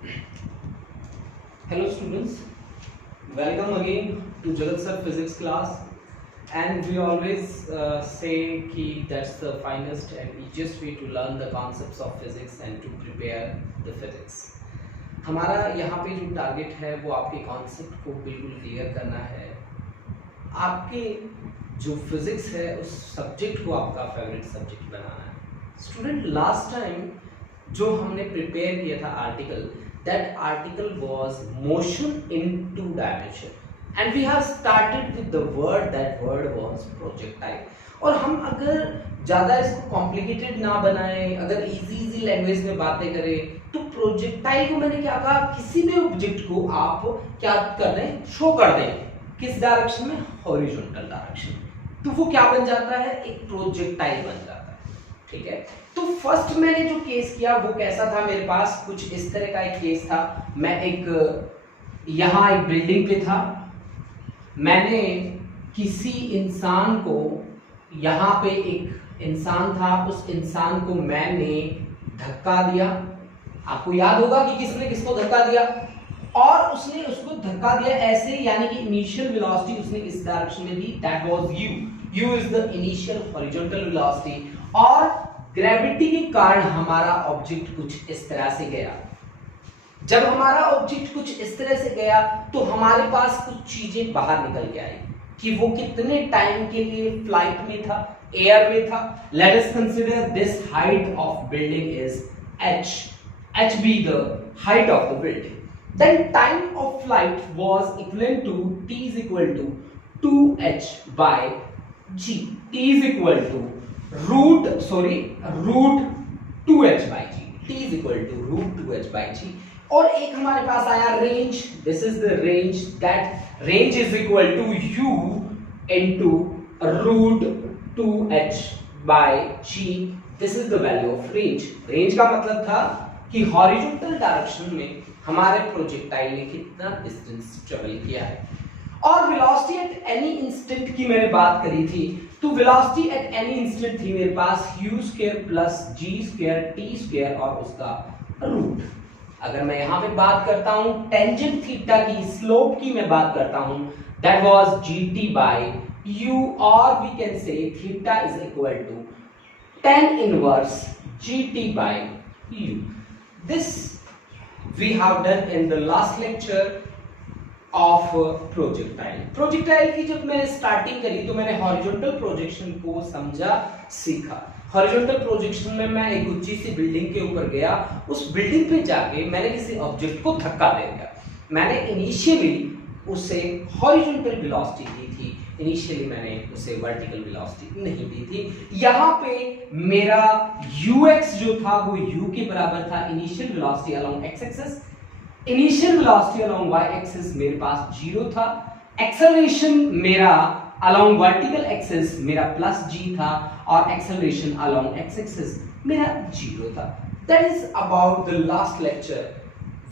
Hello students, welcome again to Jagat Sir Physics class. And we always say कि that's the finest and easiest way to learn the concepts of physics and to prepare the physics. हमारा यहाँ पे जो target है वो आपके concept को बिल्कुल क्लियर करना है, आपके जो फिजिक्स है उस सब्जेक्ट को आपका फेवरेट सब्जेक्ट बनाना है. स्टूडेंट, लास्ट टाइम जो हमने प्रिपेयर किया था article, that article was motion in 2 dimension and we have started with the word, that word was projectile. और हम अगर ज़्यादा इसको कॉम्प्लिकेटेड ना बनाएं, अगर इजी लैंग्वेज में बातें करें, तो प्रोजेक्टाइल को मैंने क्या कहा, किसी भी ऑब्जेक्ट को आप क्या कर दें, शो कर दें किस डायरेक्शन में, हॉरिजॉन्टल डायरेक्शन में, तो वो क्या बन जाता है, एक प्रोजेक्टाइल बन जाता है. ठीक है, तो फर्स्ट मैंने जो केस किया वो कैसा था, मेरे पास कुछ इस तरह का एक केस था. मैं यहाँ एक बिल्डिंग पे था, मैंने किसी इंसान को, यहाँ पे एक इंसान था, उस इंसान को मैंने धक्का दिया. आपको याद होगा कि किसने किसको धक्का दिया, और उसने उसको धक्का दिया ऐसे, यानी कि इनिशियल वेलोसिटी उसने किस डायरेक्शन में दी, that was u is the initial horizontal velocity. और ग्रेविटी के कारण हमारा ऑब्जेक्ट कुछ इस तरह से गया. जब हमारा ऑब्जेक्ट कुछ इस तरह से गया तो हमारे पास कुछ चीजें बाहर निकल के आई कि वो कितने टाइम के लिए फ्लाइट में था, एयर में था. Let us consider this height of building is h be the height of the building. Then time of flight was equivalent to t is equal to 2h by g. T is equal to root 2h by g. T is equal to root 2h by g. और एक हमारे पास आया range. This is the range, that range is equal to u into root 2h by g. This is the value of range. Range का मतलब था कि horizontal direction में हमारे प्रोजेक्टाइल ने कितना डिस्टेंस ट्रेवल किया है. और वेलोसिटी एट एनी इंस्टेंट की मैंने बात करी थी, तो वेलोसिटी एट एनी इंस्टेंट थी मेरे पास u² प्लस g² t² और उसका रूट. अगर मैं यहाँ पे बात करता हूँ टेंजेंट थीटा की, स्लोप की मैं बात करता हूँ, that was gt by u, और we can say theta is equal to tan inverse gt by u. This we have done in the last lecture of projectile. Projectile की जब मैंने स्टार्टिंग करी तो मैंने हॉरिजॉन्टल प्रोजेक्शन को समझा, सीखा. हॉरिजॉन्टल प्रोजेक्शन में मैं एक ऊंची सी बिल्डिंग के ऊपर गया, उस बिल्डिंग पे जाके मैंने किसी ऑब्जेक्ट को धक्का दे दिया. मैंने इनिशियली उसे हॉरिजॉन्टल वेलोसिटी दी थी, इनिशियली मैंने उसे वर्टिकल वेलोसिटी नहीं दी थी. यहाँ पे मेरा ux जो था वो u के बराबर था, initial velocity along x axis, initial velocity along y axis मेरे पास 0 था. एक्सेलरेशन मेरा अलोंग वर्टिकल एक्सिस मेरा प्लस g था, और एक्सेलरेशन अलोंग x एक्सिस मेरा 0 था. That is about the last lecture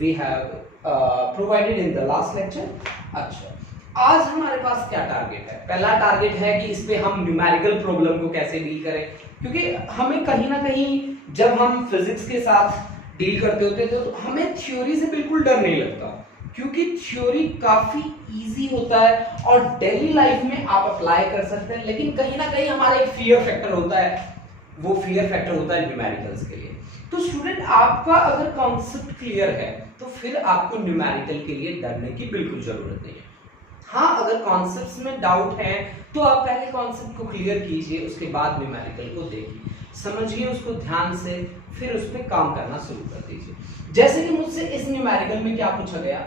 we have provided in the last lecture. अच्छा, आज हमारे पास क्या टारगेट है? पहला टारगेट है कि इस पे हम न्यूमेरिकल प्रॉब्लम को कैसे डील करें, क्योंकि हमें कहीं ना कहीं जब हम फिजिक्स के साथ डील करते होते हैं तो हमें थ्योरी से बिल्कुल डर नहीं लगता, क्योंकि थ्योरी काफी इजी होता है और डेली लाइफ में आप अप्लाई कर सकते हैं. लेकिन कहीं ना कहीं हमारा एक फियर फैक्टर होता है, वो फियर फैक्टर होता है न्यूमेरिकल्स के लिए. तो स्टूडेंट, आपका अगर कॉन्सेप्ट क्लियर है तो फिर आपको न्यूमेरिकल के लिए डरने की बिल्कुल जरूरत नहीं है. हाँ, अगर कॉन्सेप्ट्स में डाउट है तो आप पहले कॉन्सेप्ट को क्लियर कीजिए, उसके बाद न्यूमेरिकल को देखिए, समझिए उसको ध्यान से, फिर उस पर काम करना शुरू कर दीजिए. जैसे कि मुझसे इस न्यूमेरिकल में क्या पूछा गया,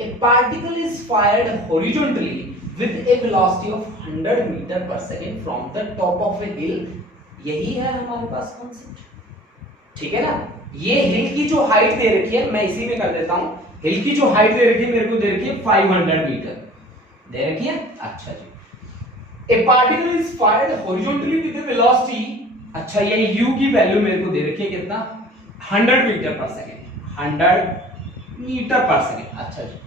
a particle is fired horizontally with a velocity of 100 metre per second from the top of a hill. यही है हमारे पास कॉन्सेप्ट, ठीक है ना. ये हिल की जो हाइट दे रखी है, मैं इसी में कर देता हूं. हिल की जो हाइट दे रखी है, मेरे को दे रखी है 500 मीटर दे रखी है. अच्छा जी, a particle is fired horizontally with a velocity. अच्छा, ये u की वैल्यू मेरे को दे रखी है कितना, 100 metre per second, 100 metre per second. अच्छा जी,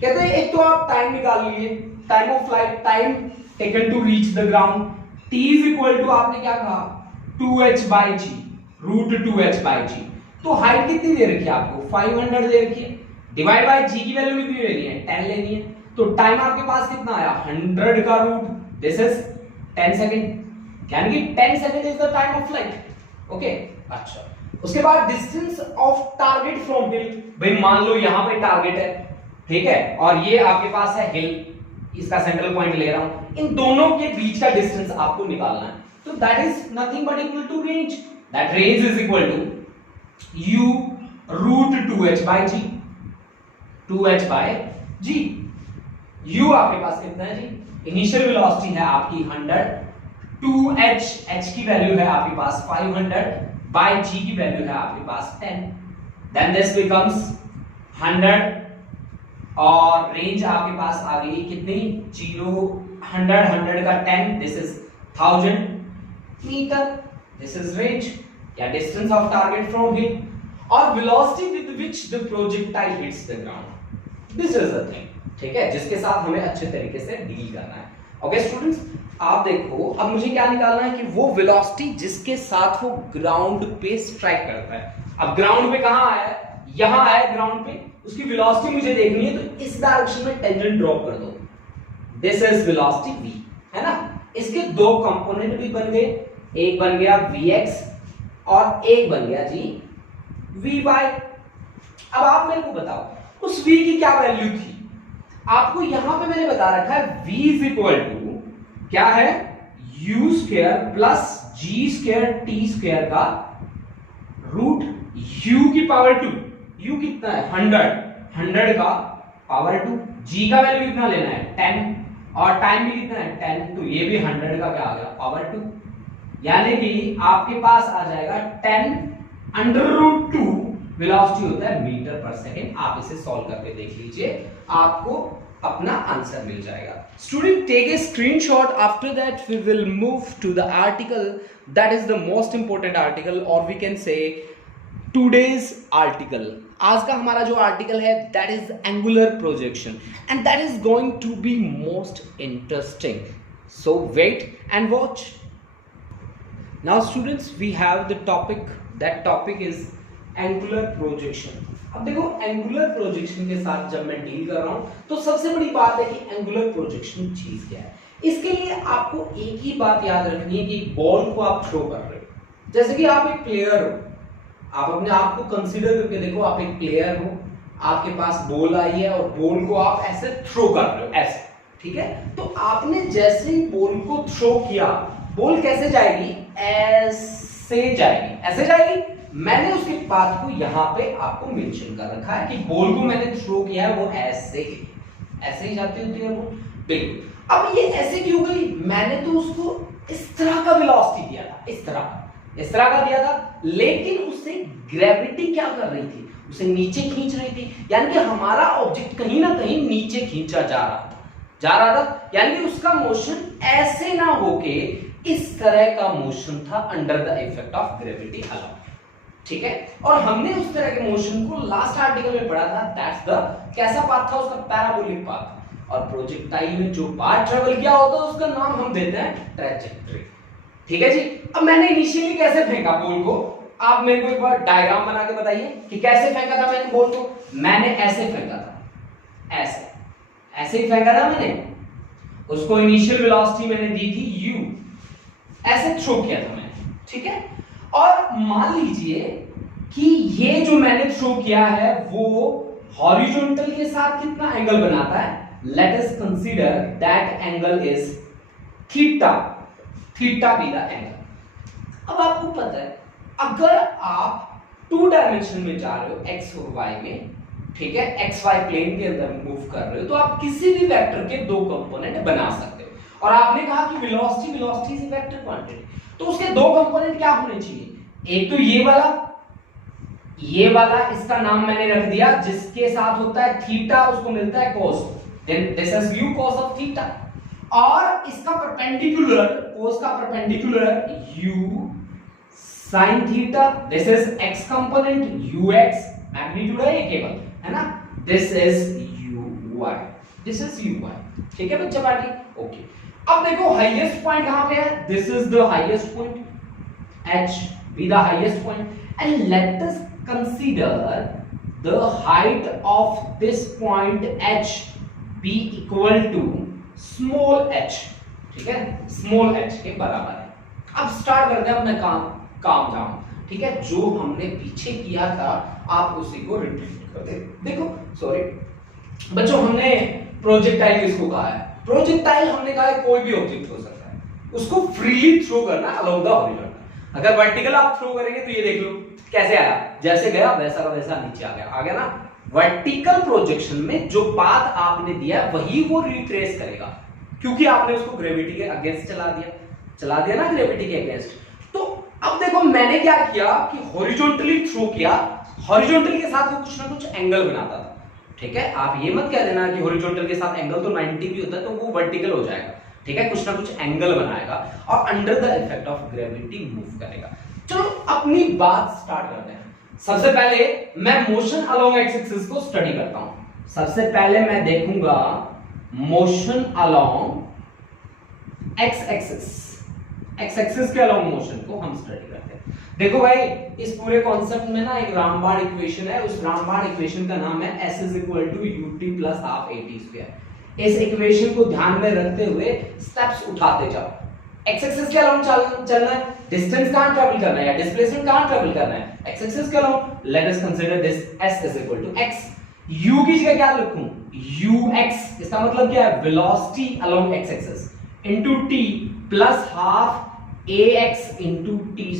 कहते हैं एक तो आप टाइम निकाल लीजिए, time of flight, time taken to reach the ground. t is equal to, आपने क्या कहा, 2h by g, root 2h by g. तो हाइट कितनी दे रखी है आपको 500 दे रखी है, डिवाइड बाय जी की वैल्यू कितनी लेनी है 10 लेनी है, तो टाइम आपके पास कितना आया 100 का रूट, दिस इज 10 सेकंड, यानी कि 10 second is the time of flight. Okay, अच्छा उसके बाद डिस्टेंस ऑफ टारगेट फ्रॉम हिल, भाई मान लो यहां पे टारगेट है, ठीक है, और ये आपके पास है हिल, इसका सेंट्रल पॉइंट ले रहा हूं, इन दोनों के बीच का डिस्टेंस आपको निकालना है, तो that is nothing but equal to range, that range is equal to u root 2h by g, 2h by g, u आपके पास कितना है जी, इनिशियल वेलोसिटी है आपकी 100, 2h, h की वैल्यू है आपके पास 500 बाय g की वैल्यू है आपके पास 10, देन दिस बिकम्स 100 और रेंज आपके पास आ गई कितनी 0, 100 का 10, this is 1000 metre, this is range या distance of target from hill, और velocity with which the projectile hits the ground, this is the thing, ठीक है, जिसके साथ हमें अच्छे तरीके से डील करना है। ओके स्टूडेंट्स, आप देखो अब मुझे क्या निकालना है कि वो वेलोसिटी जिसके साथ वो ग्राउंड पे स्ट्राइक करता है, अब ग्राउंड पे कहां आया है, यहां आया है ग्राउंड पे, उसकी वेलोसिटी मुझे देखनी है, तो इस डायरेक्शन में टेंजेंट ड्रॉप कर दो, दिस इज वेलोसिटी v, है ना, इसके दो कंपोनेंट भी बन गए, एक बन गया vx और एक बन गया जी vy। अब आप मेरे को बताओ उस v की क्या वैल्यू थी, आपको यहां पे मैंने बता रखा है v इज इक्वल टू क्या है u square plus g square t square का रूट u की पावर 2, u कितना है 100 का पावर 2, g का वैल्यू कितना लेना है 10 और टाइम भी कितना है 10, तो ये भी 100 का क्या आ गया पावर 2, यानी कि आपके पास आ जाएगा 10 अंडर रूट 2 वेलोसिटी होता है मीटर पर सेकेंड। आप इसे सॉल्व करके देख लीजिए, आपको अपना आंसर मिल जाएगा। Student take a screenshot, after that we will move to the article that is the most important article, और we can say today's article. आज का हमारा जो आर्टिकल है that is angular projection and that is going to be most interesting, so wait and watch. Now students, we have the topic, that topic is angular projection। अब देखो angular projection के साथ जब मैं डील कर रहा हूं तो सबसे बड़ी बात है कि एंगुलर प्रोजेक्शन चीज क्या है। इसके लिए आपको एक ही बात याद रखनी है कि बॉल को आप थ्रो कर रहे हो, जैसे कि आप एक प्लेयर हो, आप अपने आप को कंसीडर करके देखो, आप एक प्लेयर हो, आपके पास बॉल आई है और बॉल को आप ऐसे थ्रो कर रहे हो, ऐसे, ठीक है, तो आपने जैसे ही बॉल को थ्रो किया, बॉल कैसे जाएगी, ऐसे जाएगी, ऐसे जाएगी। मैंने उसके बात को यहां पे आपको मेंशन कर रखा है कि बॉल को मैंने थ्रो किया है वो ऐसे ही जाती होती है वो, बिल्कुल। अब ये ऐसे क्यों गई, मैंने तो उसको इस तरह का वेलोसिटी दिया था, इस तरह का दिया था, लेकिन उससे ग्रेविटी क्या कर रही थी, उसे नीचे खींच रही थी, यानी कि हमारा ऑब्जेक्ट कहीं ना कहीं नीचे खींचा जा रहा था, यानी कि उसका मोशन ऐसे ना होके इस तरह का मोशन था under the effect of gravity alone, ठीक है। और हमने उस तरह के मोशन को लास्ट आर्टिकल में पढ़ा था, दैट्स द कैसा पाथ था उसका, पैराबोलिक पाथ, और प्रोजेक्टाइल में जो पाथ ट्रेवल किया होता है उसका नाम हम देते हैं ट्रैजेक्टरी, ठीक है जी। अब मैंने इनिशियली कैसे फेंका बॉल को, आप मेरे को एक बार डायग्राम बना के बताइए कि कैसे फेंका था मैंने बॉल को। मैंने ऐसे फेंका था, ऐसे ही फेंका था मैंने, उसको इनिशियल वेलोसिटी मैंने दी थी u, ऐसे थ्रो किया था मैंने, ठीक है। और मान लीजिए कि ये जो मैंने थ्रो किया है वो हॉरिजॉन्टल के साथ कितना एंगल बनाता है, let us consider that angle is theta be the angle. अब आपको पता है अगर आप 2 डायमेंशन में जा रहे हो x और y में, ठीक है, एक्स वाई प्लेन के अंदर मूव कर रहे हो, तो आप किसी भी वेक्टर के 2 कंपोनेंट बना सकते हो। और आपने कहा कि वेलोसिटी इज वेक्टर क्वांटिटी, तो उसके 2 कंपोनेंट क्या होने चाहिए, एक तो ये वाला इसका नाम मैंने रख दिया जिसके साथ होता है थीटा, उसको मिलता है cos, then this is u cos of theta, और इसका परपेंडिकुलर, cos का perpendicular u sin theta, this is x component ux, magnitude है ये केवल, है ना, this is uy, this is uy, ठीक है बच्चा पार्टी, ओके। अब देखो हाईएस्ट पॉइंट कहां पे है, this is the highest point, h be the highest point, and let us consider the height of this point h be equal to small h, ठीक है, स्मॉल h के बराबर है। अब स्टार्ट करते हैं अपना काम जाम, ठीक है, जो हमने पीछे किया था आप उसी को रिपीट करते। देखो सॉरी बच्चों, हमने प्रोजेक्टाइल किसको कहा है? प्रोजेक्टाइल हमने कहा है कोई भी ऑब्जेक्ट हो सकता है, उसको फ्रीली थ्रो करना अलोंग द हॉरिजॉन्टल। अगर वर्टिकल आप थ्रो करेंगे तो ये देख लो कैसे आया, जैसे गया वैसा का वैसा नीचे आ गया ना। वर्टिकल प्रोजेक्शन में जो पाथ आपने दिया वही वो रिट्रेस करेगा, क्योंकि आपने उसको ग्रेविटी के अगेंस्ट चला दिया ना, ग्रेविटी के अगेंस्ट। तो अब देखो मैंने क्या किया कि हॉरिजॉन्टली थ्रो किया, हॉरिजॉन्टल के साथ वो कुछ ना कुछ एंगल बनाता था, ठीक है। आप ये मत कह देना कि हॉरिजॉन्टल के साथ एंगल तो 90 भी होता है, तो वो वर्टिकल हो जाएगा, ठीक है, कुछ ना कुछ एंगल बनाएगा और under the effect of gravity move करेगा। चलो अपनी बात स्टार्ट करते हैं। सबसे पहले मैं मोशन अलोंग एक्स एक्सिस को स्टडी करता हूं। सबसे पहले मैं देखूंगा मोशन अलोंग एक्स एक्सिस के अलोंग मोशन को हम स्टडी करते हैं। देखो भाई, इस पूरे कॉन्सेप्ट में ना एक रामबाण इक्वेशन है, उस रामबाण इक्वेशन का नाम है s = ut + ½ at²। इस इक्वेशन को ध्यान में रखते हुए स्टेप्स उठाते जाओ। एक्स एक्सिस के अलोंग चलना है, डिस्टेंस कहां ट्रैवल करना है या डिस्प्लेसमेंट कहां ट्रैवल करना है, एक्स एक्सिस के along. Let us consider this s = x। u की जगह क्या लिखूं? ux, इसका मतलब क्या है? Velocity along x axis into t + ½ ax * t²।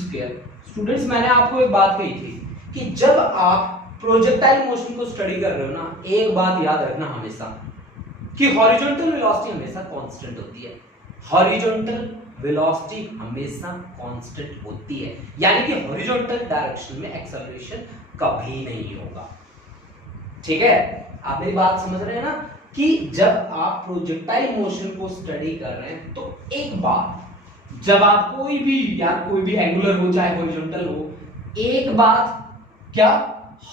Students, मैंने आपको एक बात कही थी कि जब आप प्रोजेक्टाइल मोशन को स्टडी कर रहे हो ना, एक बात याद रखना हमेशा कि हॉरिजॉन्टल वेलोसिटी हमेशा कांस्टेंट होती है। हॉरिजॉन्टल वेलोसिटी हमेशा कांस्टेंट होती है, यानी कि हॉरिजॉन्टल डायरेक्शन में एक्सेलरेशन कभी नहीं होगा, ठीक है। आप मेरी बात समझ रहे हैं ना कि जब आप प्रोजेक्टाइल मोशन को स्टडी कर रहे हैं तो एक बात, जब आप कोई भी एंगुलर हो चाहे हॉरिजॉन्टल हो, एक बात क्या,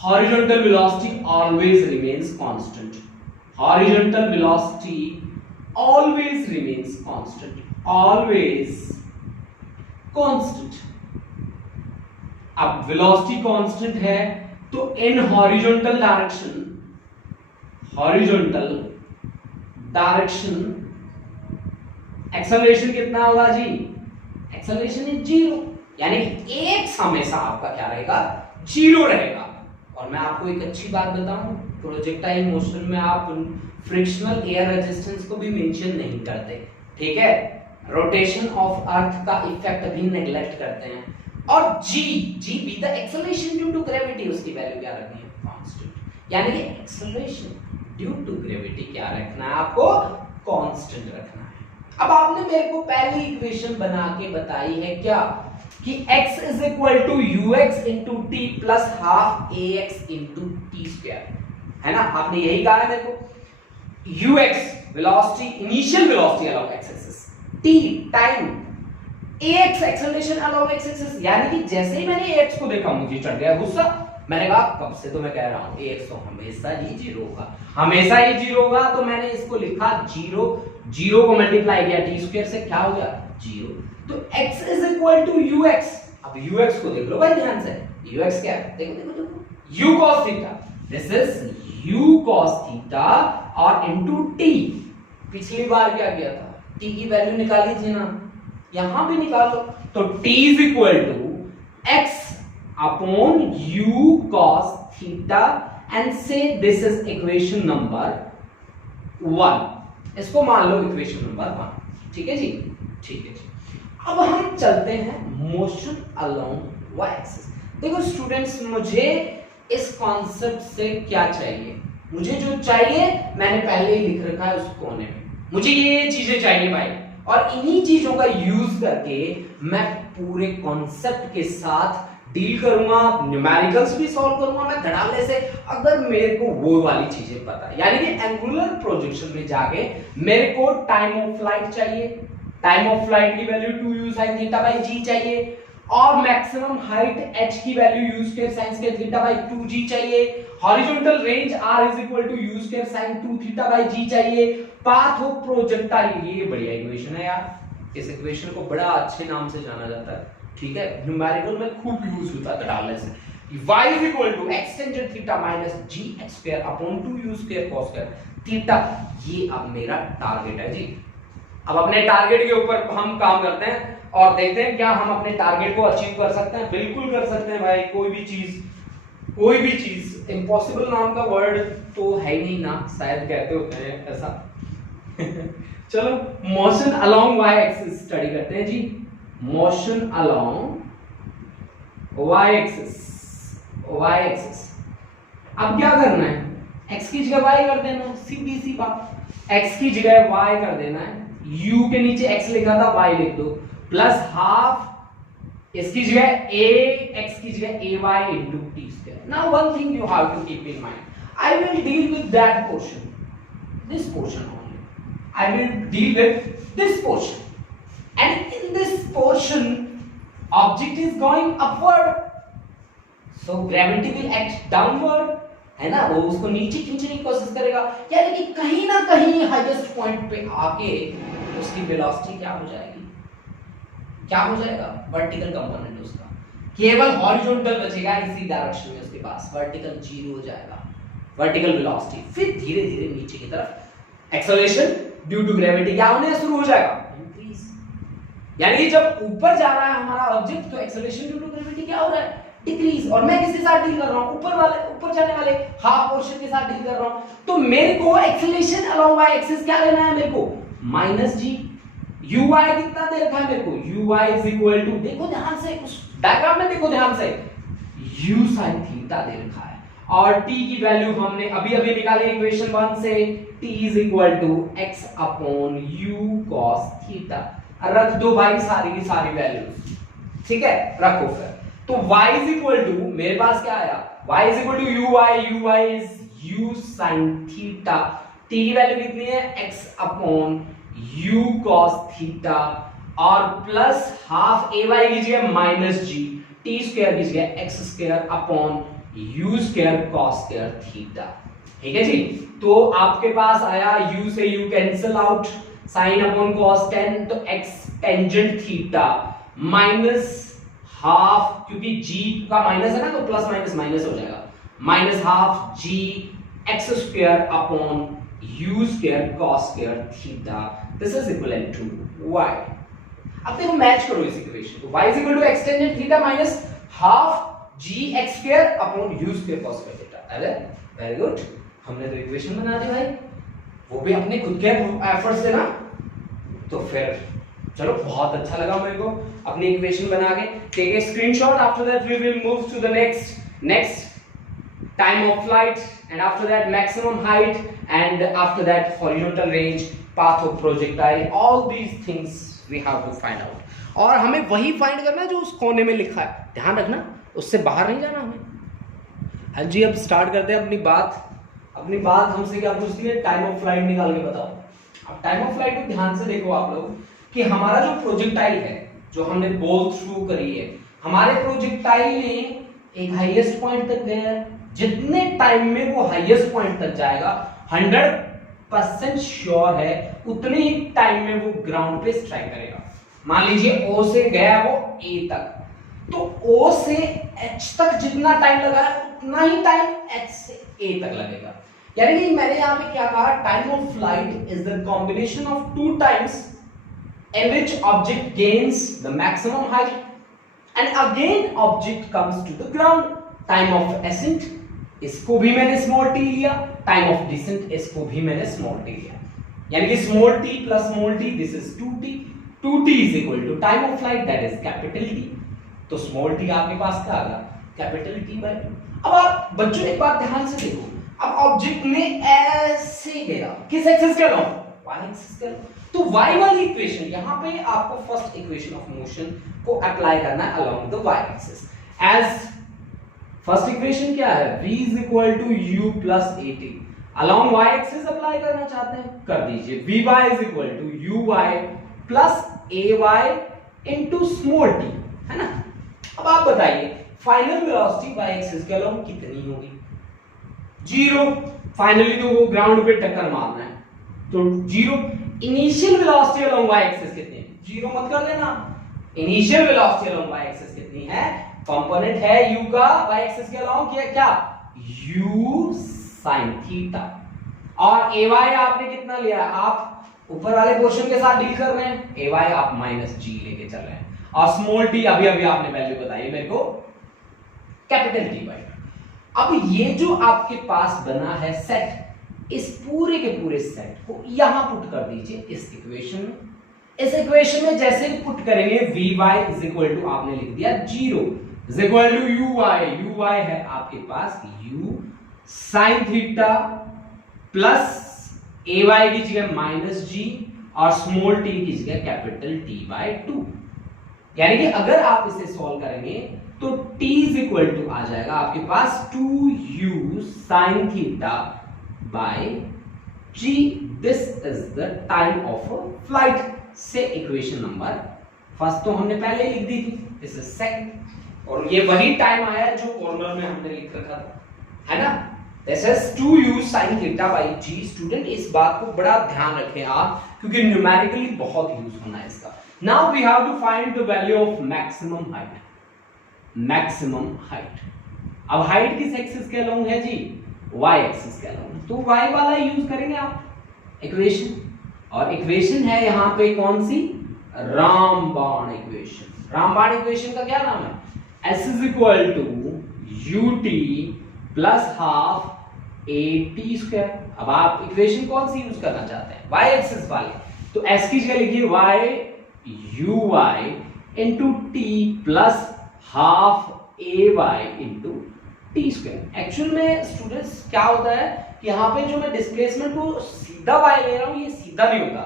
horizontal velocity always remains constant. Horizontal velocity always remains constant, always constant. अब वेलोसिटी कांस्टेंट है तो इन हॉरिजॉन्टल डायरेक्शन एक्सेलरेशन कितना होगा जी? एक्सेलरेशन इज 0, यानी x हमेशा आपका क्या रहेगा? 0 रहेगा। और मैं आपको एक अच्छी बात बताऊं, प्रोजेक्टाइल मोशन में आप फ्रिक्शनल एयर रेजिस्टेंस को भी मेंशन नहीं करते, ठीक है। रोटेशन ऑफ अर्थ का इफेक्ट भी नेग्लेक्ट करते हैं। और g be the acceleration due to gravity, उसकी वैल्यू क्या रखनी है? कांस्टेंट, यानी कि एक्सेलरेशन ड्यू टू ग्रेविटी क्या रखना है आपको? कांस्टेंट रखना है। अब आपने मेरे को पहली इक्वेशन बना के बताई है क्या कि x = ux * t + ½ ax * t², है ना। आपने यही कहा है मेरे को। ux velocity, initial velocity along x axis, t time, ax acceleration along x axis, यानी कि जैसे ही मैंने ax को देखा मुझे चढ़ गया गुस्सा। मैंने कहा कब से तो मैं कह रहा हूं ax तो हमेशा ही 0 होगा, हमेशा ही 0 होगा, तो मैंने इसको लिखा 0 को मल्टीप्लाई किया t² से, क्या हो गया? 0। तो x = ux। अब ux को देख लो भाई ध्यान से, ux क्या है? देखो u cos theta, this is u cos theta और इनटू t। पिछली बार क्या किया था? t की वैल्यू निकाली थी ना, यहां भी निकालो। तो t = x upon u cos theta and say this is equation number 1। इसको मान लो इक्वेशन नंबर 1, ठीक है जी, ठीक है जी। अब हम चलते हैं मोशन अलोंग y एक्सिस। देखो स्टूडेंट्स, मुझे इस कॉन्सेप्ट से क्या चाहिए? मुझे जो चाहिए मैंने पहले ही लिख रखा है उस कोने में, मुझे ये चीजें चाहिए भाई, और इन्हीं चीजों का यूज करके मैं पूरे कॉन्सेप्ट के साथ डील करूंगा, न्यूमेरिकल्स भी सॉल्व करूंगा मैं धड़ाले से, अगर मेरे को वो वाली चीजें पता है। यानी कि एंगुलर प्रोजेक्शन में जाके मेरे को टाइम ऑफ फ्लाइट चाहिए, टाइम ऑफ फ्लाइट की वैल्यू 2u sin θ/g चाहिए, और मैक्सिमम हाइट h की वैल्यू u² sin² θ/2g चाहिए, horizontal range r = u² sin 2 θ/g चाहिए, पाथ ऑफ प्रोजेक्टाइल। ये बढ़िया इक्वेशन है यार, इस इक्वेशन को बड़ा अच्छे नाम से जाना जाता है, ठीक है, न्यूमेरिकल में खूब यूज होता है डालने से। y is equal to x tangent theta minus g x square upon 2u square cos square theta. ये अब मेरा टारगेट है जी। अब अपने टारगेट के ऊपर हम काम करते हैं और देखते हैं क्या हम अपने टारगेट को अचीव कर सकते हैं। बिल्कुल कर सकते हैं भाई। कोई भी चीज इम्पॉसिबल नाम का वर्ड तो है ही नहीं ना, शायद कहते होते हैं ऐसा। चलो motion along y axis study करते हैं जी। Motion along y axis. अब क्या करना है, x की जगह y कर देना, सीधी सी बात। x की जगह y कर देना है, u के नीचे x लिखा था y लिख दो, प्लस हाफ इसकी जगह a x की जगह ay into t square. Now one thing you have to keep in mind, I will deal with that portion, this portion only. I will deal with this portion, and in this portion object is going upward, so gravity will act downward, है ना, वो उसको नीचे खींचने की कोशिश करेगा, यानी कि कहीं ना कहीं हाईएस्ट पॉइंट पे आके उसकी वेलोसिटी क्या हो जाएगी, क्या हो जाएगा, वर्टिकल कंपोनेंट उसका केवल हॉरिजॉन्टल बचेगा इसी डायरेक्शन में, उसके पास वर्टिकल जीरो हो जाएगा, वर्टिकल वेलोसिटी। फिर धीरे धीरे नीचे की तरफ एक्सेलरेशन ड्यू टू ग्रेविटी क्या होने शुरू हो जाएगा, इंक्रीज। यानी कि जब ऊपर जा रहा है हमारा ऑब्जेक्ट तो एक्सेलरेशन ड्यू टू ग्रेविटी क्या हो रहा है, डिक्रीज। और मैं किसके साथ डील कर रहा हूं, ऊपर जाने वाले हाफ पोर्शन के साथ डील कर रहा हूं, तो मेरे को एक्सेलरेशन अलोंग वाई एक्सिस क्या लेना है, मेरे को माइनस जी। uy कितना दे रखा है मेरे को, uy इज इक्वल टू, देखो ध्यान से उस डायग्राम में, देखो ध्यान से, u sin थीटा दे रखा है, और t की वैल्यू हमने अभी अभी निकाली इक्वेशन 1 से, t is equal to x upon u cos theta. रख दो भाई सारी की सारी वैल्यूज, ठीक है, रखो फिर। तो y इज इक्वल टू, मेरे पास क्या आया, y is equal to uy is u sin theta, t की वैल्यू कितनी है, x upon u cos theta, और प्लस हाफ ay की जगह माइनस g, t स्क्वायर की जगह x square upon u square cos square theta. ठीक है जी। तो आपके पास आया u से u कैंसिल आउट, sin अपॉन cos tan, तो x tangent theta minus half, क्योंकि g का माइनस है ना तो प्लस माइनस माइनस हो जाएगा, minus half g x square upon u square cos square theta, this is equivalent to y। अब देखो मैच करो इस इक्वेशन को, y is equal to x tangent theta minus half g x square upon u square cos square theta. अरे very good, हमने तो equation बना दी भाई, वो भी अपने खुद के एफर्ट से ना। तो फिर चलो बहुत अच्छा लगा मेरे को अपनी इक्वेशन बना के, take a screenshot, after that we will move to the next time of flight, and after that maximum height, and after that horizontal range, path of projectile, all these things we have to find out। और हमें वही find करना है जो उस कोने में लिखा है, ध्यान रखना उससे बाहर नहीं जाना हमें। हाँ जी, अब स्टार्ट करते हैं अपनी बात हमसे क्या पूछती है, टाइम ऑफ फ्लाइट निकाल के बताओ। अब टाइम ऑफ फ्लाइट को ध्यान से देखो आप लोग कि हमारा जो प्रोजेक्टाइल है, जो हमने बॉल थ्रू करी है, हमारे प्रोजेक्टाइल ने एक हाईएस्ट पॉइंट तक गया, जितने टाइम में वो हाईएस्ट पॉइंट तक जाएगा 100% श्योर है उतने ही टाइम में वो ग्राउंड पे स्ट्राइक करेगा। मान लीजिए O से गया वो A तक, तो O से H तक जितना टाइम लगा है उतना ही टाइम H से A तक लगेगा। यानी कि मैंने यहाँ पे क्या कहा, time of flight is the combination of two times in which object gains the maximum height and again object comes to the ground। Time of ascent इसको भी मैंने स्मॉल t लिया, टाइम ऑफ डिसेंट इसको भी मैंने small t लिया, यानी कि small t plus small t, this is 2t, 2t is equal to time of flight that is capital T, तो स्मॉल t आपके पास क्या आ गया, कैपिटल T बाय 2। अब आप बच्चों एक बात ध्यान से देखो, अब ऑब्जेक्ट में ऐसे गया, किस एक्सिस के अलोंग, y एक्सिस के अलोंग, तो y वाली इक्वेशन यहाँ पे आपको फर्स्ट इक्वेशन ऑफ मोशन को अप्लाई करना है along the y axis. As first equation क्या है, v is equal to u plus at, along y axis apply करना चाहते हैं, कर दीजिए, vy is equal to uy plus ay into small t, है ना। अब आप बताइए फाइनल वेलोसिटी y एक्सिस के अलोंग कितनी होगी, 0, फाइनली तो वो ग्राउंड पे टक्कर मारना है तो 0। Initial velocity along y axis कितनी है, 0 मत कर देना, initial velocity along y axis कितनी है, कंपोनेंट है u का y एक्सिस के अलोंग किया क्या u sin थीटा, और ay आपने कितना लिया, आप ऊपर वाले पोर्शन के साथ डील कर रहे हैं, ay आप माइनस g लेके चल रहे हैं, और स्मॉल t अभी अभी आपने वैल्यू बताई मेरे को कैपिटल T बाई। अब ये जो आपके पास बना है सेट, इस पूरे के पूरे सेट को यहां पुट कर दीजिए इस इक्वेशन में। इस इक्वेशन में जैसे ही पुट करेंगे vy इज इक्वल टू आपने लिख दिया 0 इज इक्वल टू uy है आपके पास u sin theta plus ay की जगह माइनस g और स्मॉल t की जगह कैपिटल T बाई 2। यानी कि अगर आप इसे सॉल्व करेंगे तो t इज इक्वल टू आ जाएगा आपके पास 2u sin theta by g। This is the time of a flight से इक्वेशन नंबर फर्स्ट तो हमने पहले ही लिख दी थी, दिस इज सेकंड, और ये वही टाइम आया जो कॉर्नर में हमने लिख रखा था, है ना। This is 2u sin theta by g। Student इस बात को बड़ा ध्यान रखें आप, क्योंकि न्यूमेरिकली बहुत यूज होना है इसका। Now we have to find the value of maximum height. Maximum height, अब हाइट किस एक्सिस के अलोंग है जी, y एक्सिस के अलोंग, तो y वाला यूज करेंगे आप इक्वेशन, और इक्वेशन है यहां पे कौन सी, रामबाण इक्वेशन। रामबाण इक्वेशन का क्या नाम है, s is equal to ut plus half at square. अब आप इक्वेशन कौन सी यूज करना चाहते हैं, y एक्सिस वाली, तो s की जगह लिखिए y uy into t plus half ay into T square. Actual में स्टूडेंट्स क्या होता है कि यहाँ पे जो मैं डिस्प्लेसमेंट को सीधा y ले रहा हूँ, ये सीधा नहीं होता,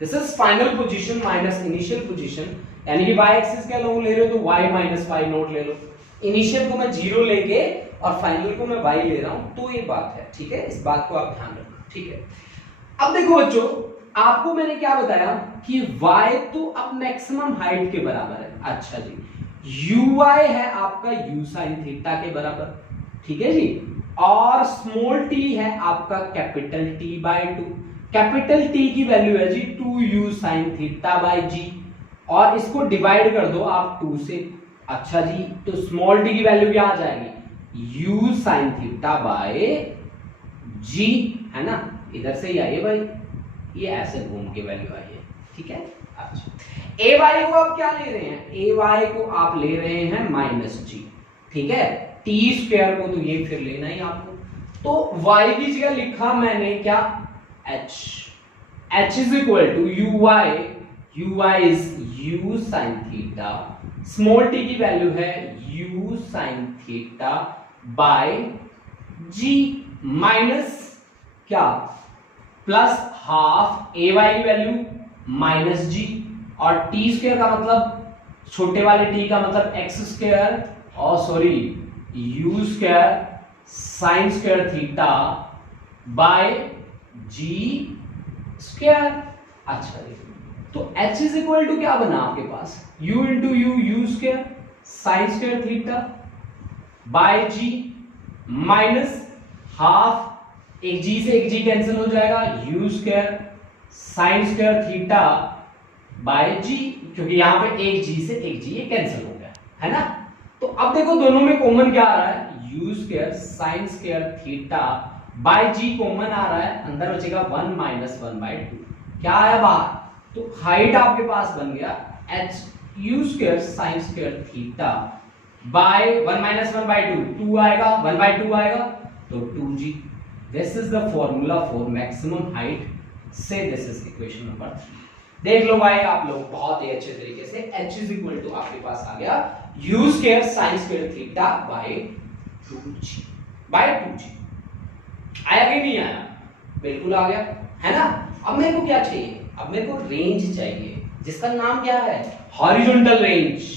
this is final position minus initial position, यानी कि y एक्सिस के अलोंग ले रहे हो तो y माइनस y नोट ले लो, इनिशियल को मैं 0 लेके और फाइनल को मैं y ले रहा हूँ, तो ये बात है, ठीक है, इस बात को आप ध्यान रखना, ठीक है। अब देखो बच्चों, आपको मैंने क्या बताया कि y तो अब मैक्सिमम हाइट के बराबर है, अच्छा जी, uy है आपका u sin थीटा के बराबर, ठीक है जी, और स्मॉल t है आपका capital T by 2। Capital T की वैल्यू है जी 2u sin theta by g, और इसको डिवाइड कर दो आप 2 से, अच्छा जी, तो स्मॉल t की वैल्यू क्या आ जाएगी, u sin theta by g, है ना, इधर से ही आइए भाई, ये ऐसे घूम के वैल्यू आई है, ठीक है। अच्छा, ay को आप क्या ले रहे हैं, ay को आप ले रहे हैं माइनस g, ठीक है, t स्क्वायर को तो ये फिर लेना ही आपको, तो y की जगह लिखा मैंने क्या, h is equal to uy is u sin theta, small t की वैल्यू है u sin theta by g minus क्या, प्लस हाफ ay की वैल्यू माइनस g, और t स्क्वायर का मतलब छोटे वाले t का मतलब x स्क्वायर, और sorry u square sine square theta by g square. अच्छा जी, तो h इज इक्वल टू क्या बना आपके पास, u into u square sine square theta by g minus half, एक g से एक g कैंसिल हो जाएगा, u square sine square theta by g, क्योंकि यहां पे एक g से एक g ये कैंसिल हो गया, है ना। तो अब देखो दोनों में कॉमन क्या आ रहा है, u square sine square theta by g common आ रहा है, अंदर बचेगा 1 माइनस 1 बाय 2, क्या आया बाहर, तो हाइट आपके पास बन गया h u square sine square theta by 1 minus 1 by 2 आएगा, 1 बाय 2 आएगा, तो 2g। This is the formula for maximum height, say this is equation number 3। देख लो भाई आप लोग बहुत ही अच्छे तरीके से, h इज इक्वल टू आपके पास आ गया u square sine square theta by 2g by 2g। आया कि नहीं आया, बिल्कुल आ गया, है ना। अब मेरे को क्या चाहिए, अब मेरे को रेंज चाहिए, जिसका नाम क्या है, हॉरिजॉन्टल रेंज।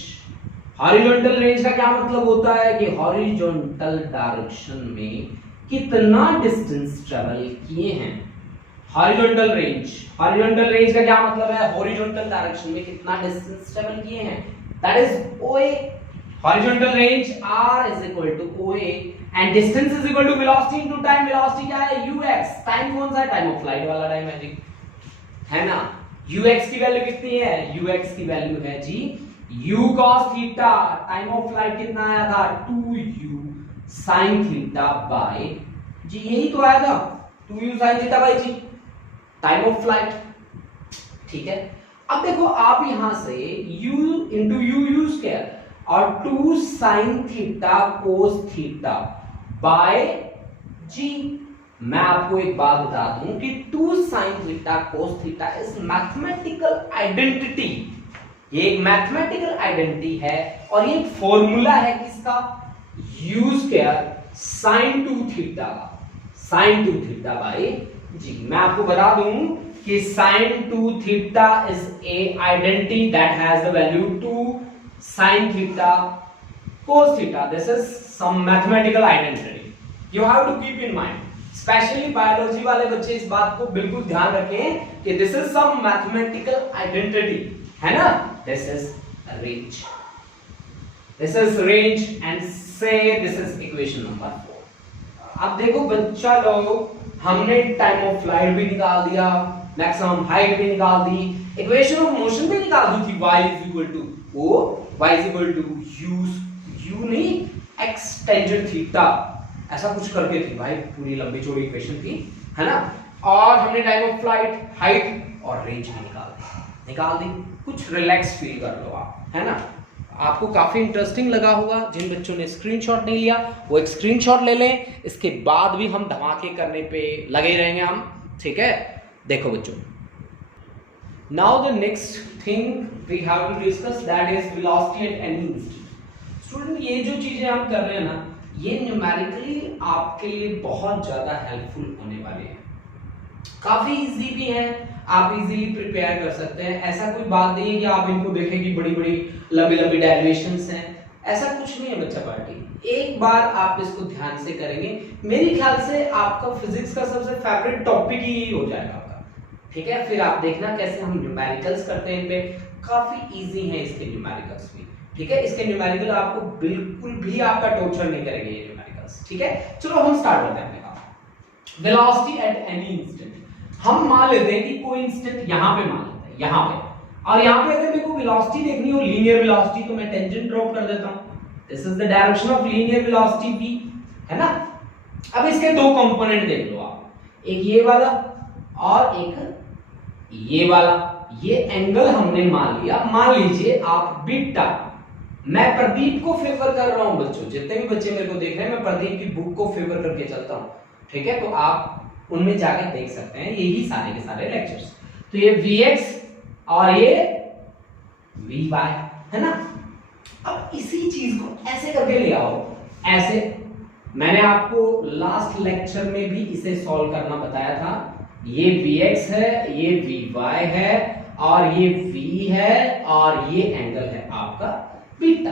हॉरिजॉन्टल रेंज का क्या मतलब होता है कि हॉरिजॉन्टल डायरेक्शन में कितना डिस्टेंस ट्रेवल किए हैं, हॉरिजॉन्टल रेंज। हॉरिजॉन्टल रेंज का क्या मतलब है, हॉरिजॉन्टल डायरेक्शन में कितना डिस्टेंस ट्रेवल किए हैं, that is OA। Horizontal range r is equal to OA and distance is equal to velocity into time। velocity क्या है, ux। टाइम कौन सा है, टाइम ऑफ फ्लाइट वाला टाइम है जी, है ना। ux की वैल्यू कितनी है, ux की वैल्यू है जी u cos theta, time of flight कितना आया था 2u sin थीटा बाय जी, यही तो आया था 2u sin theta by g, time of flight. ठीक है, अब देखो आप यहां से u इंटू u स्क्वायर और 2 sin theta cos theta by g. मैं आपको एक बात बता दूं कि 2 sin theta cos theta is mathematical identity, ये एक मैथमेटिकल आइडेंटिटी है और ये एक फॉर्मूला है किसका, u square sin 2 theta, sin 2 theta by g. मैं आपको बता दूं कि sin 2 theta is a identity that has the value 2 sin theta cos theta. This is some mathematical identity, you have to keep in mind. Specially biology वाले बच्चे इस बात को बिल्कुल ध्यान रखें कि this is some mathematical identity, है ना। This is range, this is range and से दिस इज इक्वेशन नंबर 4। अब देखो बच्चा लोग, हमने टाइम ऑफ फ्लाइट भी निकाल दिया, मैक्सिमम हाइट भी निकाल दी, इक्वेशन ऑफ मोशन भी निकाल दी थी, y is equal to o, y is equal to u नहीं x टेंजेंट थीटा, ऐसा कुछ करके थी भाई, पूरी लंबी चौड़ी इक्वेशन थी, है ना। और हमने टाइम ऑफ फ्लाइट, हाइट और रेंज भी निकाल दी। कुछ रिलैक्स फील कर लो आप, है ना। आपको काफी इंटरेस्टिंग लगा होगा। जिन बच्चों ने स्क्रीनशॉट नहीं लिया वो एक स्क्रीनशॉट ले लें, इसके बाद भी हम धमाके करने पे लगे रहेंगे हम, ठीक है। देखो बच्चों, now the next thing we have to discuss that is velocity at any instant. Student, ये जो चीजें हम कर रहे हैं ना, ये न्यूमेरिकली आपके लिए बहुत ज्यादा हेल्पफुल होने वाले हैं, काफी इजी भी हैं, आप इजीली प्रिपेयर कर सकते हैं। ऐसा कोई बात नहीं है कि आप इनको देखें कि बड़ी बड़ी लंबी डेरिवेशंस हैं, ऐसा कुछ नहीं है बच्चा पार्टी। एक बार आप इसको ध्यान से करेंगे, मेरे ख्याल से आपका फिजिक्स का सबसे फेवरेट टॉपिक ही हो जाएगा आपका, ठीक है। फिर आप देखना कैसे हम न्यूमेरिकल्स करते हैं, इन पे काफी इजी है इसके न्यूमेरिकल्स भी, ठीक है। इसके न्यूमेरिकल आपको बिल्कुल भी आपका टॉर्चर नहीं करेंगे ये न्यूमेरिकल्स, ठीक है। चलो हम स्टार्ट करते हैं अपने काम। वेलोसिटी एट एनी इंस्टेंट, हम मान लेते हैं कि कोई इंस्टेंट यहां पे मान लेते हैं, यहां पे, और यहां पे अगर मेरे को वेलोसिटी देखनी हो लीनियर वेलोसिटी, तो मैं टेंजेंट ड्रॉप कर देता हूं। This is the direction of linear velocity v, है ना। अब इसके दो कंपोनेंट देख लो आप, एक ये वाला और एक ये वाला। ये एंगल हमने मान लिया, मान लीजिए आप बीटा। मैं प्रदीप को फेवर कर रहा हूं बच्चों, जितने भी बच्चे मेरे को देख रहे हैं, मैं प्रदीप की बुक को फेवर करके चलता हूं, ठीक है। तो आप उनमें जाके देख सकते हैं, यही सारे के सारे लेक्चर्स। तो ये vx और ये vy, है ना। अब इसी चीज को ऐसे करके ले आओ, ऐसे। मैंने आपको लास्ट लेक्चर में भी इसे सॉल्व करना बताया था। ये vx है, ये vy है, और ये v है, और ये एंगल है आपका बीटा।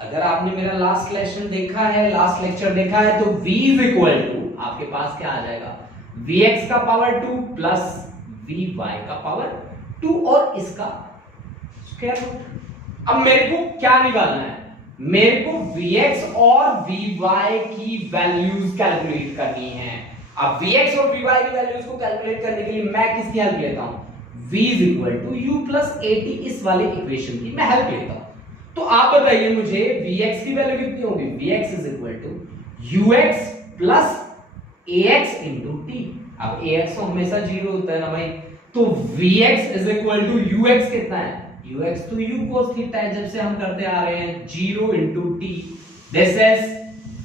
अगर आपने मेरा लास्ट लेक्चर देखा है, लास्ट लेक्चर देखा है, तो v इज इक्वल टू आपके पास क्या आ जाएगा, vx का पावर 2 प्लस vy का पावर 2 और इसका स्क्वायर रूट। अब मेरे को क्या निकालना है, मेरे को vx और vy की वैल्यूज कैलकुलेट करनी है। अब vx और vy की वैल्यूज को कैलकुलेट करने के लिए मैं किसकी हेल्प लेता हूं, v is equal to u plus at, इस वाले इक्वेशन की मैं हेल्प लेता हूं। तो आप बताइए मुझे vx की वैल्यू कितनी होगी, vx is equal to ux plus ax into t। अब ax तो हमेशा 0 होता है ना भाई, तो vx is equal to ux कितना है, ux तो u cos थीटा है, जब से हम करते आ रहे हैं 0 into t। This is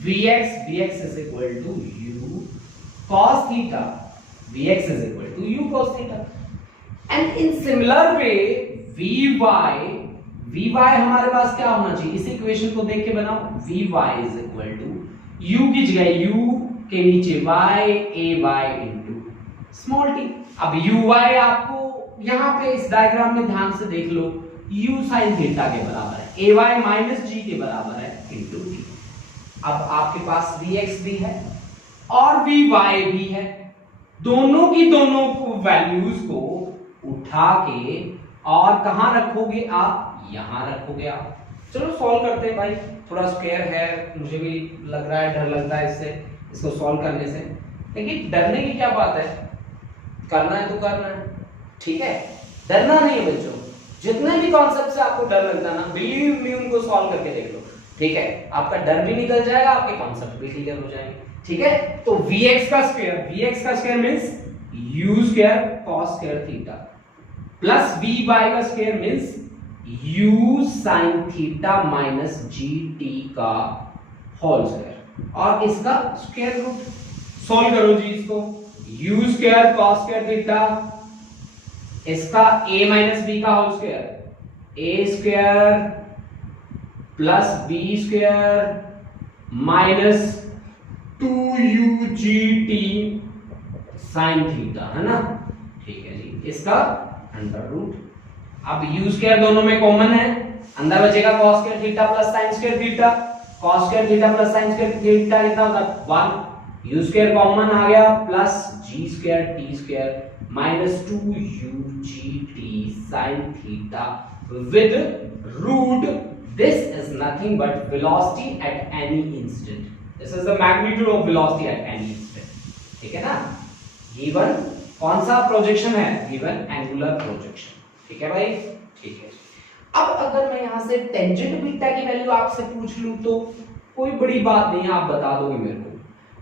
vx is equal to u cos theta, vx is equal to u cos theta. And in similar way vy हमारे पास क्या होना चाहिए, इस इक्वेशन को देख के बनाओ, vy is equal to u की जगह u के नीचे y ay into small t। अब uy आपको यहां पे इस डायग्राम में ध्यान से देख लो, u sin थीटा के बराबर है, ay माइनस g के बराबर है इंटू t। अब आपके पास vx भी है और vy भी है, दोनों की दोनों वैल्यूज को उठा के और कहां रखोगे आप, यहां रखोगे आप। चलो सॉल्व करते हैं भाई, थोड़ा स्क्वायर है, मुझे भी लग रहा है, डर लगता है इससे, इसको सॉल्व करने से। लेकिन डरने की क्या बात है, करना है तो करना है, ठीक है, डरना नहीं है बच्चों। जितने भी कॉन्सेप्ट से आपको डर लगता है ना, बिलीव मी उनको सॉल्व करके देख लो, ठीक है, आपका डर भी निकल जाएगा, आपके कॉन्सेप्ट भी क्लियर हो जाएंगे, ठीक है। तो Vx का square means u square cos square theta plus Vy का square means u sin theta minus gt का होल स्क्वायर, और इसका स्क्वायर रूट सॉल्व करो जी इसको, u square cos square theta, इसका a माइनस b का whole square, a square plus b square minus 2ugt sin theta, है ना, ठीक है जी, इसका अंडर रूट। अब u स्क्वायर दोनों में कॉमन है, अंदर बचेगा cos square theta plus sin square theta, cos square theta plus sin square theta कितना होता है 1, u स्क्वायर कॉमन आ गया plus g square t square minus 2ugt sin theta with root, this is nothing but velocity at any instant, this is the magnitude of velocity at any instant, ठीक है ना। Given कौन सा projection है, given angular projection, ठीक है भाई, ठीक है। अब अगर मैं यहां से टेंजेंट बीटा की वैल्यू आपसे पूछ लूं तो कोई बड़ी बात नहीं है, आप बता दोगे मेरे को।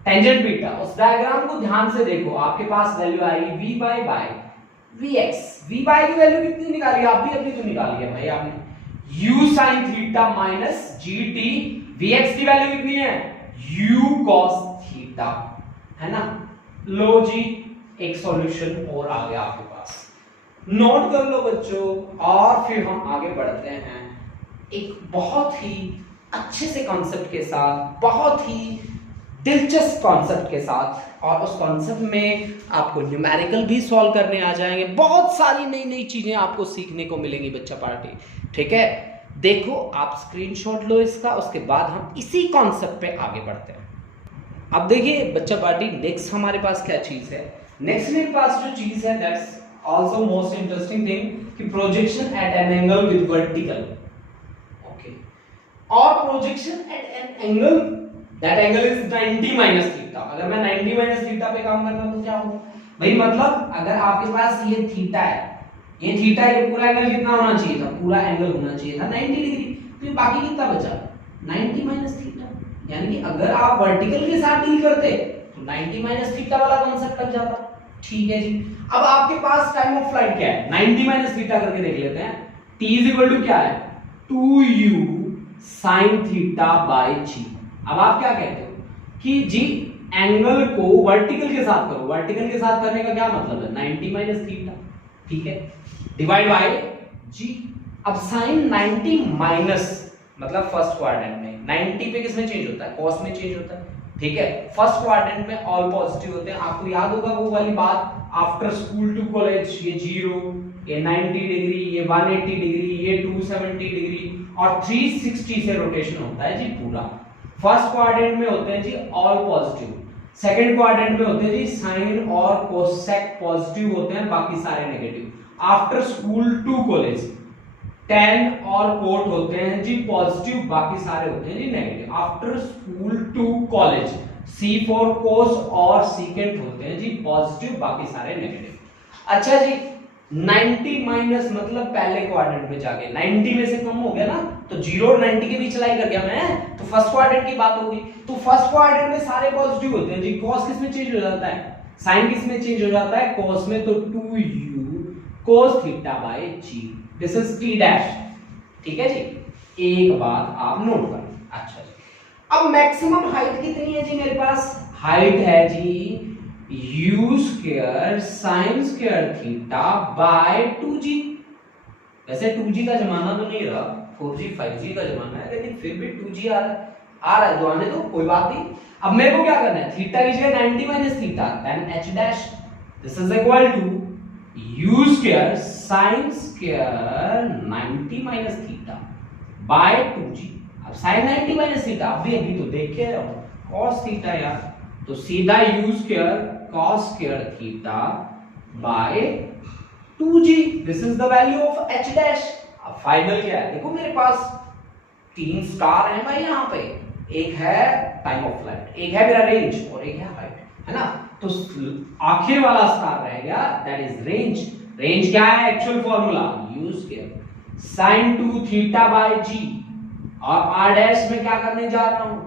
टेंजेंट बीटा, उस डायग्राम को ध्यान से देखो, आपके पास वैल्यू आएगी v by vx, v by की वैल्यू कितनी निकाली, आप भी अपनी तो निकाली है भाई आपने, u sin theta minus gt, vx की वैल्यू कितनी है u cos थीटा, है ना। लो जी, एक सॉल्यूशन और आ गया आपके पास, नोट कर लो बच्चों, और फिर हम आगे बढ़ते हैं एक बहुत ही अच्छे से कॉन्सेप्ट के साथ, बहुत ही दिलचस्प कॉन्सेप्ट के साथ, और उस कॉन्सेप्ट में आपको न्यूमेरिकल भी सॉल्व करने आ जाएंगे, बहुत सारी नई नई चीजें आपको सीखने को मिलेंगी बच्चा पार्टी, ठीक है। देखो आप स्क्रीनशॉट लो इसका, उसके बाद हम इसी कॉन्सेप्ट पे आगे बढ़ते हैं। अब देखिए बच्चा पार्टी, नेक्स्ट हमारे पास क्या चीज है, नेक्स्ट मेरे पास जो चीज है that's also most interesting thing, कि projection at an angle with vertical, okay, और projection at an angle that angle is 90 minus theta. अगर मैं 90 माइनस थीटा पे काम कर रहा हूं तो क्या होगा भाई, मतलब अगर आपके पास ये थीटा है, ये थीटा है, ये पूरा एंगल कितना होना चाहिए था, पूरा एंगल होना चाहिए था 90 डिग्री, तो ये बाकी कितना बचा 90 माइनस थीटा, यानी कि अगर आप वर्टिकल के साथ डील करते तो 90 माइनस थीटा वाला कॉन्सेप्ट लग जाता, ठीक है जी। अब आपके पास टाइम ऑफ फ्लाइट क्या है, 90 माइनस थीटा करके देख लेते हैं, t इज इक्वल टू क्या है 2u sin theta by g। अब आप क्या कहते हो कि जी एंगल को वर्टिकल के साथ करो, वर्टिकल के साथ करने का क्या मतलब है 90 माइनस थीटा, ठीक है, डिवाइड बाय g। अब sin 90 माइनस मतलब फर्स्ट क्वाड्रेंट में 90 पे किसमें चेंज होता है, cos में चेंज होता है, ठीक है, फर्स्ट क्वाड्रेंट में ऑल पॉजिटिव होते हैं, आपको याद होगा वो वाली बात, आफ्टर स्कूल टू कॉलेज ये 0, ये 90 डिग्री, ये 180 डिग्री, ये 270 डिग्री, और 360 से रोटेशन होता है जी पूरा। फर्स्ट क्वाड्रेंट में होते हैं जी ऑल पॉजिटिव, सेकंड क्वाड्रेंट में होते हैं जी साइन और कोसेक पॉजिटिव होते हैं, बाकी सारे negative. After school to college tan और कोट होते हैं जी पॉजिटिव, बाकी सारे होते हैं जी negative. After school to college C for cos और सीकेंट होते हैं जी पॉजिटिव, बाकी सारे नेगेटिव। अच्छा जी 90 माइनस मतलब पहले क्वाड्रेंट में जाके 90 में से कम हो गया ना, तो 0 और 90 के बीच लाई कर गया मैं, तो फर्स्ट क्वाड्रेंट की बात होगी, तो फर्स्ट क्वाड्रेंट में सारे पॉजिटिव होते हैं जी, cos किस में चेंज हो जाता है, साइन किस में चेंज हो जाता है, cos में, तो 2u cos theta by g, this is t dash, ठीक है जी। एक बात आप नोट कर, अच्छा जी। अब मैक्सिमम हाइट कितनी है जी मेरे पास, हाइट है जी u square sin square theta by 2g। वैसे 2g का जमाना तो नहीं रहा, 4g 5g का जमाना है, लेकिन फिर भी 2g आ रहा है तो आने दो, कोई बात नहीं। अब मेरे को क्या करना है, थीटा की जगह 90 minus theta, then h dash, this is equal to u square sin square 90 minus theta by 2g। अब sin 90 माइनस थीटा अभी तो देख के रहो, cos थीटा यार, तो सीधा u square cos square theta by 2g, this is the value of h dash. अब फाइनल क्या है, देखो मेरे पास 3 स्टार है भाई यहाँ पे, एक है टाइम ऑफ फ्लाइट, एक है मेरा रेंज और एक है हाइट, है ना, तो आखिर वाला स्टार रहेगा दैट इज रेंज। रेंज क्या है, actual formula u square sine 2 theta by g, और आर डैश में क्या करने जा रहा हूं,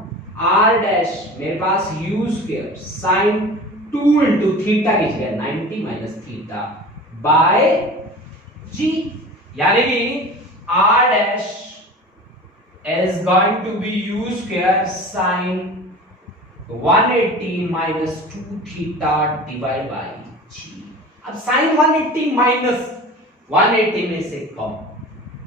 आर डैश मेरे पास u square sine 2 into theta की जगह 90 माइनस थीटा बाय जी, यानी कि R dash is going to be u square sin 180 minus 2 theta divided by g। अब sin 180 माइनस 180 में से कम,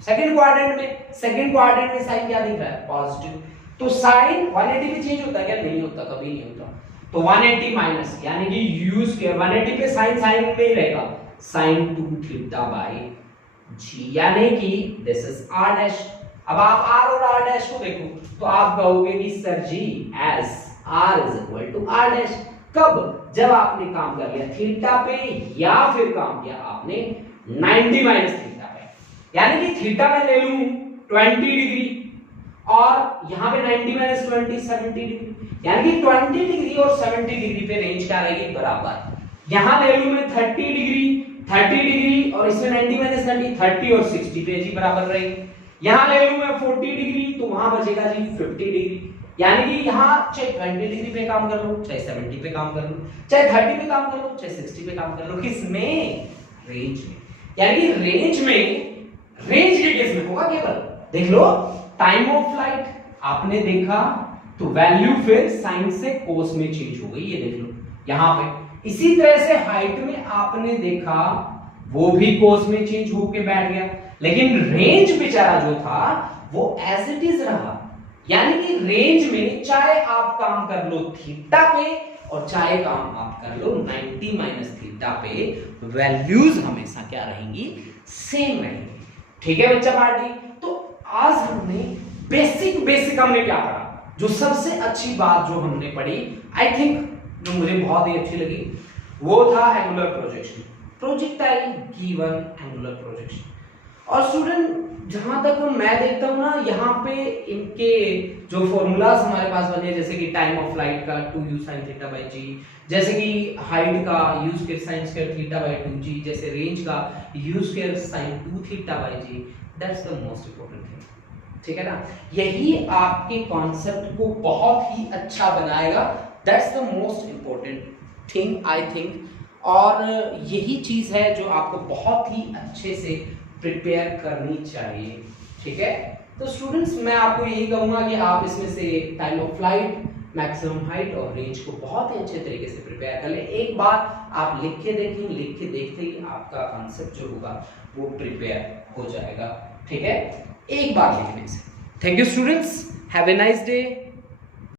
सेकंड क्वाड्रेंट में साइन क्या दिख रहा है, पॉजिटिव, तो साइन 180 पे चेंज होता है क्या, नहीं होता, कभी नहीं होता, तो 180 माइनस यानी कि u स्क्वायर 180 पे साइन में ही रहेगा, sin 2 थीटा बाय जी, यानी कि दिस इज r डैश। अब आप r और r डैश को देखो तो आप कहोगे कि sir ji as r is equal to r dash, कब, जब आपने काम कर लिया थीटा पे या फिर काम किया आपने 90 माइनस थीटा पे, यानी कि थीटा में ले लूं 20 डिग्री और यहां पे 90 माइनस 20 70 डिग्री, यानी कि 20 डिग्री और 70 डिग्री पे रेंज क्या रहेगी, बराबर। यहां ले लूं मैं 30 डिग्री और इसमें 90 माइनस 30 और 60 पे जी बराबर रहेगी। यहां ले लूं मैं 40 डिग्री तो वहां बचेगा जी 50 डिग्री, यानी कि यहां चाहे 20 डिग्री पे काम कर लो, चाहे 70 पे काम कर लो, चाहे 30 पे काम कर लो, चाहे 60 पे काम कर लो, किसमें, रेंज में, यानी कि रेंज के केस में होगा केवल। देख लो टाइम ऑफ फ्लाइट आपने देखा तो वैल्यू फिर साइन से कोस में चेंज हो गई, ये देख लो यहां पे। इसी तरह से हाइट में आपने देखा वो भी कोस में चेंज होके बैठ गया, लेकिन रेंज बेचारा जो था वो एज इट इज रहा, यानी कि रेंज में चाहे आप काम कर लो थीटा पे और चाहे काम आप कर लो 90 माइनस थीटा पे, वैल्यूज हमेशा क्या रहेंगी, सेम रहेंगी। ठीक है बच्चा पार्टी, तो आज हमने बेसिक हमने क्या पढ़ा, जो सबसे अच्छी बात जो हमने पढ़ी आई थिंक जो मुझे बहुत ही अच्छी लगी वो था angular projection, projectile given angular projection. और स्टूडेंट जहां तक मैं देखता हूं ना, यहाँ पे इनके जो फॉर्मूलाज हमारे पास बने हैं, जैसे कि टाइम ऑफ फ्लाइट का 2u sin थीटा बाय जी, जैसे कि हाइट का u square sin square theta by 2g, जैसे रेंज का u square sin 2 theta by g, that's the most important thing. ठीक है ना, यही आपके कॉन्सेप्ट को बहुत ही अच्छा बनाएगा, that's the most important thing I think, और यही चीज है जो आपको बहुत ही अच्छे से प्रिपेयर करनी चाहिए। ठीक है, तो स्टूडेंट्स मैं आपको यही कहूंगा कि आप इसमें से time of flight, maximum height और रेंज को बहुत ही अच्छे तरीके से प्रिपेयर कर लें। एक बार आप लिख के देखते ही आपका कॉन्सेप्ट जो होगा वो प्रिपेयर हो जाएगा। ठीक है, एक बार लिखने से। Thank you students, have a nice day.